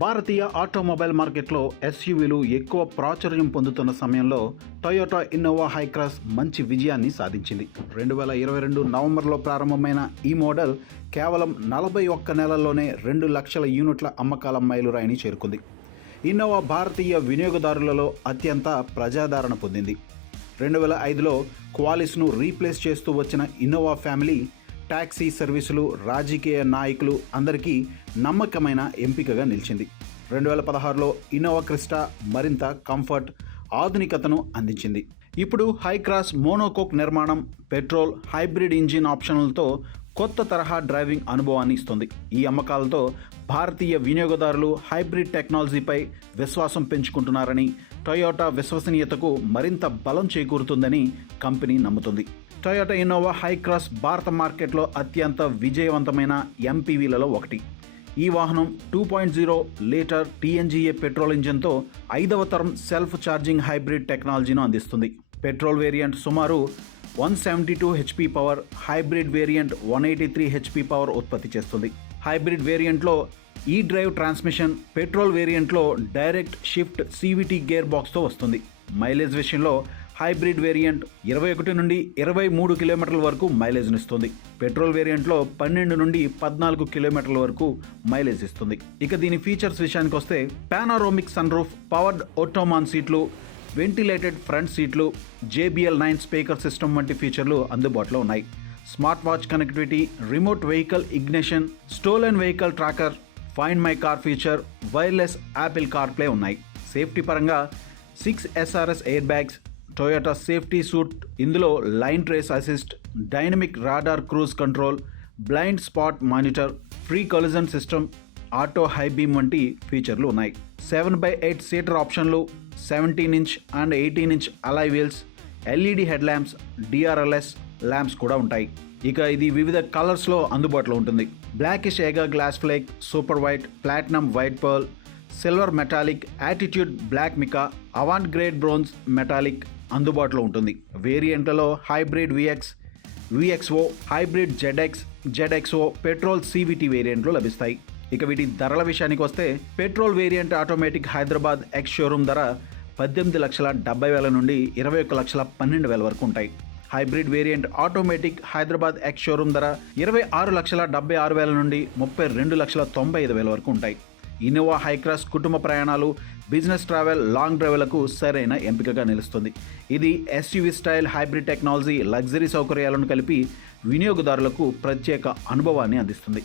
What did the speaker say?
భారతీయ automobile మార్కెట్లో ఎస్యూవీలు ఎక్కువ ప్రాచుర్యం పొందుతున్న సమయంలో టొయోటా ఇన్నోవా హైక్రాస్ మంచి విజయాన్ని సాధించింది. 2022 నవంబర్లో ప్రారంభమైన ఈ మోడల్ కేవలం 41 నెలల్లోనే 2 లక్షల యూనిట్ల అమ్మకాల మైలురాయిని చేరుకుంది. ఇన్నోవా భారతీయ వినియోగదారులలో అత్యంత ప్రజాదరణ పొందింది. 2005లో క్వాలిస్ను రీప్లేస్ చేస్తూ వచ్చిన ఇన్నోవా ఫ్యామిలీ టాక్సీ సర్వీసులు, రాజకీయ నాయకులు అందరికీ నమ్మకమైన ఎంపికగా నిలిచింది. 2016లో ఇన్నోవా క్రిస్టా మరింత కంఫర్ట్, ఆధునికతను అందించింది. ఇప్పుడు హైక్రాస్ మోనోకోక్ నిర్మాణం, పెట్రోల్, హైబ్రిడ్ ఇంజిన్ ఆప్షన్లతో కొత్త తరహా డ్రైవింగ్ అనుభవాన్ని ఇస్తుంది. ఈ అమ్మకాలతో భారతీయ వినియోగదారులు హైబ్రిడ్ టెక్నాలజీపై విశ్వాసం పెంచుకుంటున్నారని, టొయోటా విశ్వసనీయతకు మరింత బలం చేకూరుతుందని కంపెనీ నమ్ముతుంది. టొయోటా ఇన్నోవా హైక్రాస్ భారత మార్కెట్లో అత్యంత విజయవంతమైన ఎంపీవీలలో ఒకటి. ఈ వాహనం 2.0 లీటర్ టీఎన్జీఏ పెట్రోల్ ఇంజిన్తో 5వ తరం సెల్ఫ్ ఛార్జింగ్ హైబ్రిడ్ టెక్నాలజీని అందిస్తుంది. పెట్రోల్ వేరియంట్ సుమారు 172 HP power, hybrid variant 183 HP power ఉత్పత్తి చేస్తుంది. హైబ్రిడ్ వేరియంట్లో ఈ డ్రైవ్ ట్రాన్స్మిషన్, పెట్రోల్ వేరియంట్లో డైరెక్ట్ షిఫ్ట్ CVT గేర్ బాక్స్తో వస్తుంది. మైలేజ్ విషయంలో హైబ్రిడ్ వేరియంట్ 21 నుండి 23 కిలోమీటర్ల వరకు మైలేజ్నిస్తుంది. పెట్రోల్ వేరియంట్లో 12 నుండి 14 కిలోమీటర్ల వరకు మైలేజ్ ఇస్తుంది. ఇక దీని ఫీచర్స్ విషయానికి వస్తే panoramic sunroof, powered ottoman సీట్లు, వెంటిలేటెడ్ ఫ్రంట్ సీట్లు, JBL 9 స్పీకర్ సిస్టమ్ వంటి ఫీచర్లు అందుబాటులో ఉన్నాయి. Smart watch connectivity, remote vehicle ignition, stolen vehicle tracker, find my car feature, wireless Apple CarPlay ఉన్నాయి. సేఫ్టీ పరంగా 6 SRS air bags, Toyota safety suite, ఇందులో line trace assist, dynamic radar cruise control, blind spot monitor, pre collision system, auto high beam వంటి ఫీచర్లు ఉన్నాయి. 7x8 seater ఆప్షన్లు, 17 inch and 18 inch alloy wheels, LED head lamps, DRLS lamps కూడా ఉంటాయి. ఇక ఇది వివిధ కలర్స్లో అందుబాటులో ఉంటుంది. Blackish ageha glass flake, super white, platinum white pearl, silver metallic, attitude black mica, avant-garde bronze metallic అందుబాటులో ఉంటుంది. వేరియంట్లలో hybrid VX, VXO, hybrid ZX, ZXO, petrol CVT వేరియంట్లు లభిస్తాయి. ఇక వీటి ధరల విషయానికి వస్తే petrol variant automatic Hyderabad ex showroom ధర 18,70,000 నుండి 21,12,000 వరకు ఉంటాయి. Hybrid variant automatic Hyderabad ex showroom ధర 26,76,000 నుండి 32,95,000 వరకు ఉంటాయి. ఇన్నోవా హైక్రాస్ కుటుంబ ప్రయాణాలు, బిజినెస్ ట్రావెల్, లాంగ్ డ్రైవ్లకు సరైన ఎంపికగా నిలుస్తుంది. ఇది SUV style, hybrid technology, luxury సౌకర్యాలను కలిపి వినియోగదారులకు ప్రత్యేక అనుభవాన్ని అందిస్తుంది.